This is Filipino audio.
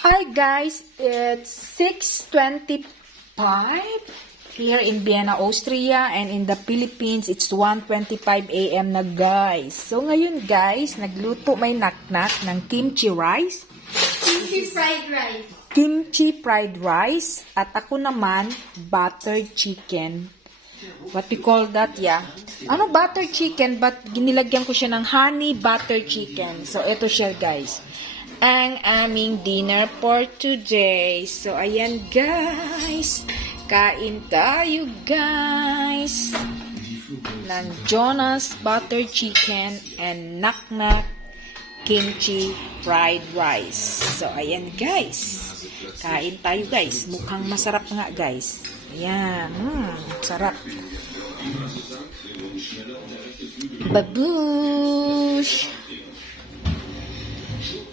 Hi guys, it's 6.25 here in Vienna, Austria and in the Philippines it's 1.25 a.m. na guys. So ngayon guys, nagluto may naknak ng kimchi rice, Kimchi fried rice. kimchi fried rice at ako naman buttered chicken. What we call that, yeah. Ano butter chicken but ginilagyan ko siya ng honey butter chicken. So ito siya guys. Ang aming dinner for today. So ayan guys. Kain tayo guys. Ng Jonas butter chicken and naknak kimchi fried rice. So ayan guys. Kain tayo guys. Mukhang masarap nga guys. Ayan. Mm, sarap. Babush!